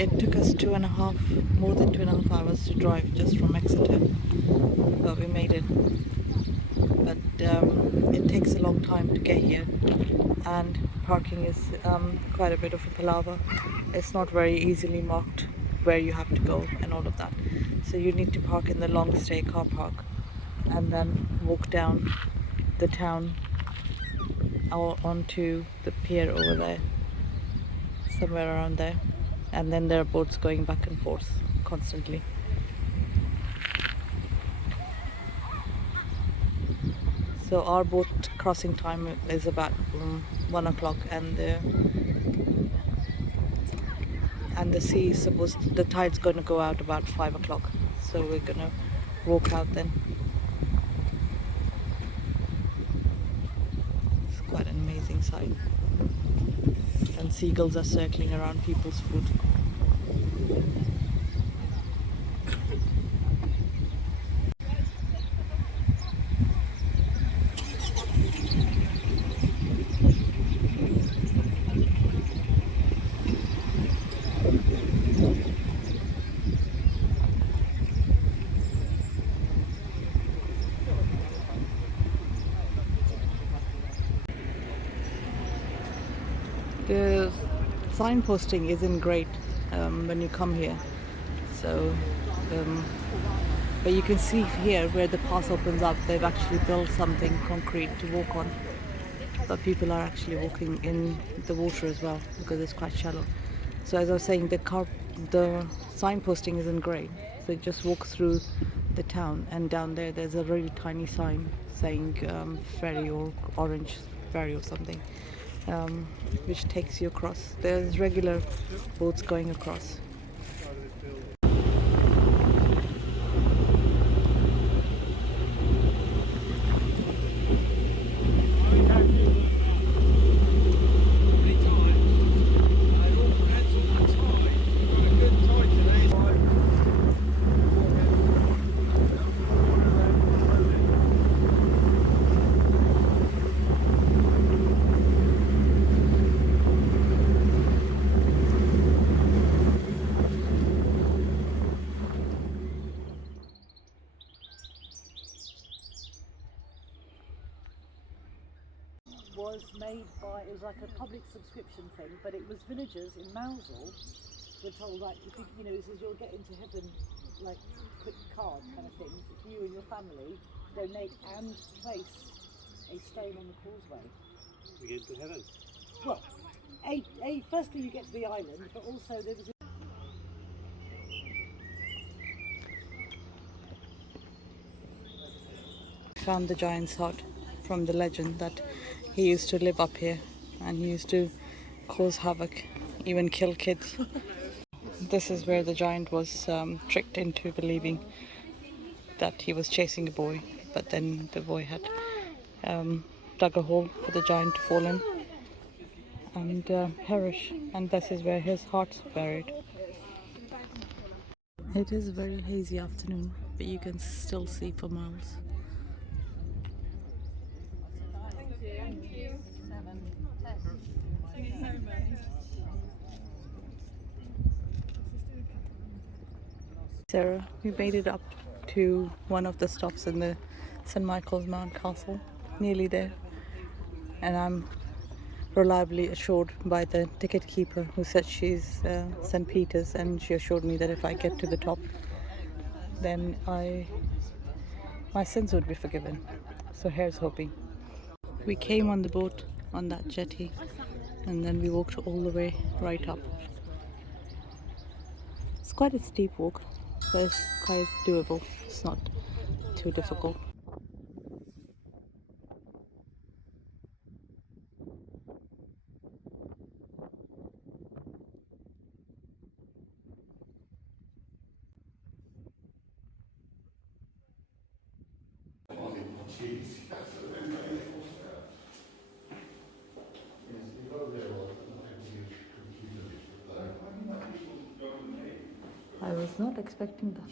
It took us more than 2.5 hours to drive just from Exeter, but we made it. But it takes a long time to get here, and parking is quite a bit of a palaver. It's not very easily marked where you have to go and all of that. So you need to park in the long stay car park and then walk down the town or onto the pier over there, somewhere around there. And then there are boats going back and forth constantly. So our boat crossing time is about 1 o'clock, and the sea is the tide's going to go out about 5 o'clock. So we're going to walk out then. It's quite an amazing sight. And seagulls are circling around people's food. The signposting isn't great when you come here, so but you can see here where the pass opens up, they've actually built something concrete to walk on, but people are actually walking in the water as well because it's quite shallow. So as I was saying, the signposting isn't great, so you just walk through the town, and down there's a really tiny sign saying ferry or orange ferry or something, which takes you across. There's regular boats going across. Was made by, it was like a public subscription thing, but it was villagers in Mousehole were told, like, if you know, it says you'll get into heaven, like, quick card kind of thing, if you and your family donate and place a stone on the causeway. You get into heaven? Well, firstly you get to the island, but also there was found the giant's hut from the legend that he used to live up here and he used to cause havoc, even kill kids. This is where the giant was tricked into believing that he was chasing a boy, but then the boy had dug a hole for the giant to fall in and perish, and this is where his heart's buried. It is a very hazy afternoon, but you can still see for miles. Sarah, we made it up to one of the stops in the St. Michael's Mount Castle, nearly there, and I'm reliably assured by the ticket keeper who said she's St. Peter's, and she assured me that if I get to the top, then my sins would be forgiven. So here's hoping. We came on the boat on that jetty, and then we walked all the way right up. It's quite a steep walk, but it's quite doable. It's not too difficult. I was not expecting that.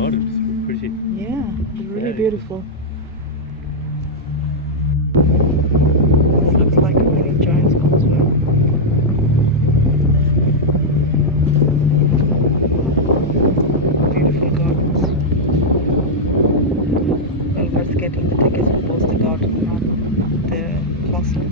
Gardens, pretty. Yeah, it's really Very beautiful. This looks like a really giant causeway. Beautiful gardens. Well, we're getting the tickets for both the garden and the castle.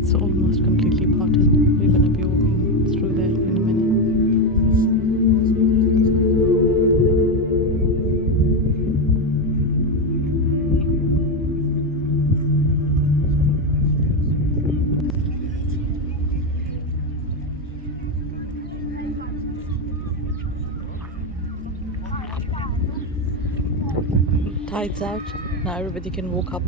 It's almost completely potted. We're gonna be walking through there in a minute. Tide's out. Now everybody can walk up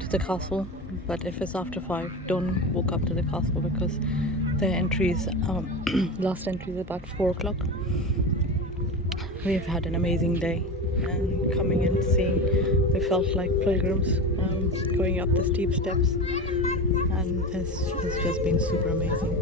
to the castle, but if it's after 5, don't walk up to the castle because the entries, last entry is about 4 o'clock. We've had an amazing day and coming and seeing, we felt like pilgrims going up the steep steps, and it's just been super amazing.